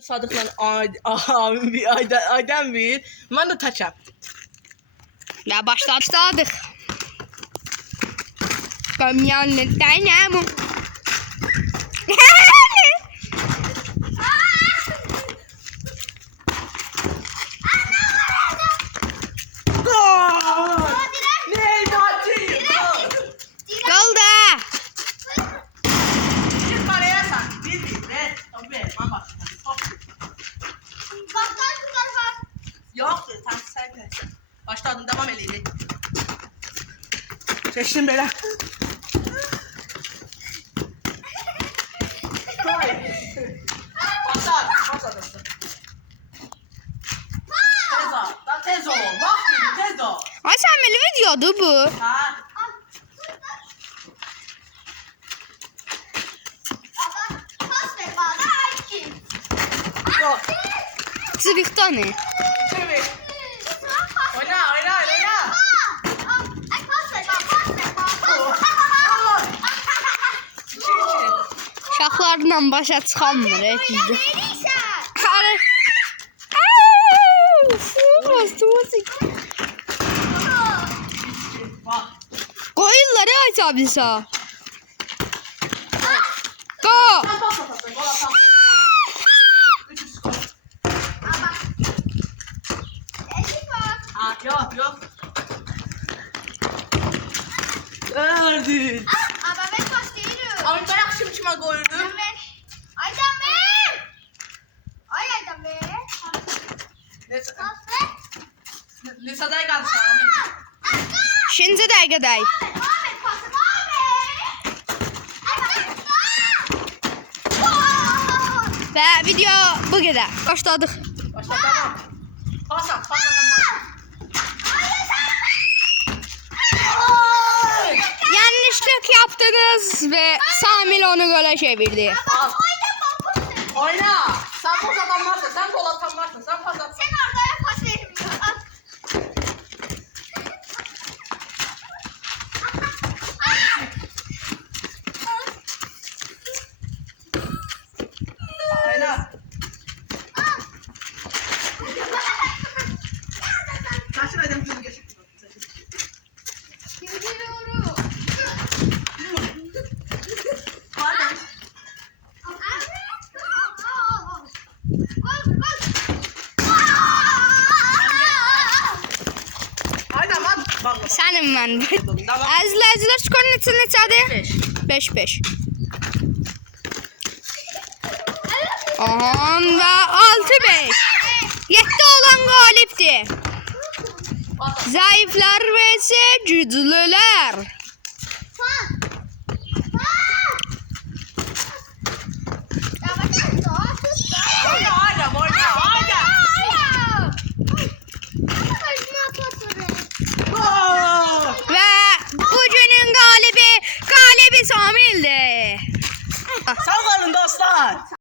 Sadık'la abim aydan bir. Ben de taçam. Ya başladık. Kamyonlu dynamo. Gol da. Yok, tam sen. Başladım, devam edelim. Seçtim böyle. Başladım. Tez ol. Bak tez ol. Ay sen benim videodu bu. Ha. Yok. Sırıkta ne? Şimdi. Oyna. Şahlarla başa çıxanmır bizdə. Hadi. Qoyurlar ya bizə. Go. Yok. Gördün. Ama ben akşam içime koyurdum. Lisa'da kalsın. Şimdi dəqiqədəyik. Və video bu qədər. Başladıq. Başla, tamam. Pasa. Yanlışlık yaptınız ve Samil onu gola çevirdi. Oyna. Sen pas atan varsın, sen gol atan varsın, sen pas at. Oyna. Kaçın edem bizim geçip. Pardon. Haydi lan. Bak. Sənin mən. Tamam. Əzizlər skor neçədir? 5-5. Onda 6-5. 7 olan qalibdir. Zayıflar vs güclülər. Oyna. Və bugünün qalibi Samildir. Sağ olun dostlar.